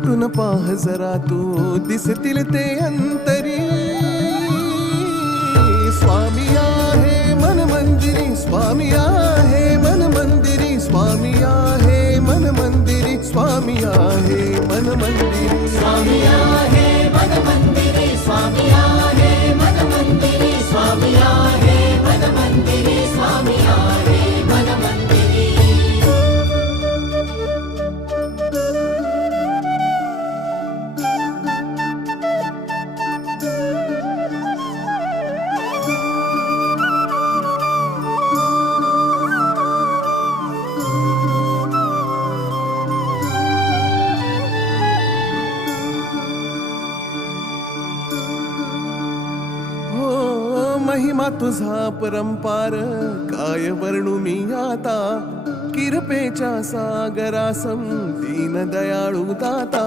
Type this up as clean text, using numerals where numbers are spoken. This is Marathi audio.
भेटून पाह जरा तू दिसतील ते अंतरी. स्वामी आहे मन मंदिरी, स्वामी आहे मन मंदिरी, स्वामी आहे मन मंदिरी, स्वामी आहे मन मंदिरी. स्वामी आहे मन मंदिरी, स्वामी आहे मन मंदिरी, स्वामी आहे मन मंदिरी, स्वामी आहे मन मंदिरी. महिमा तुझा परंपार काय वर्णू मी आता. किरपेच्या सागरासम दीन दयाळू दाता.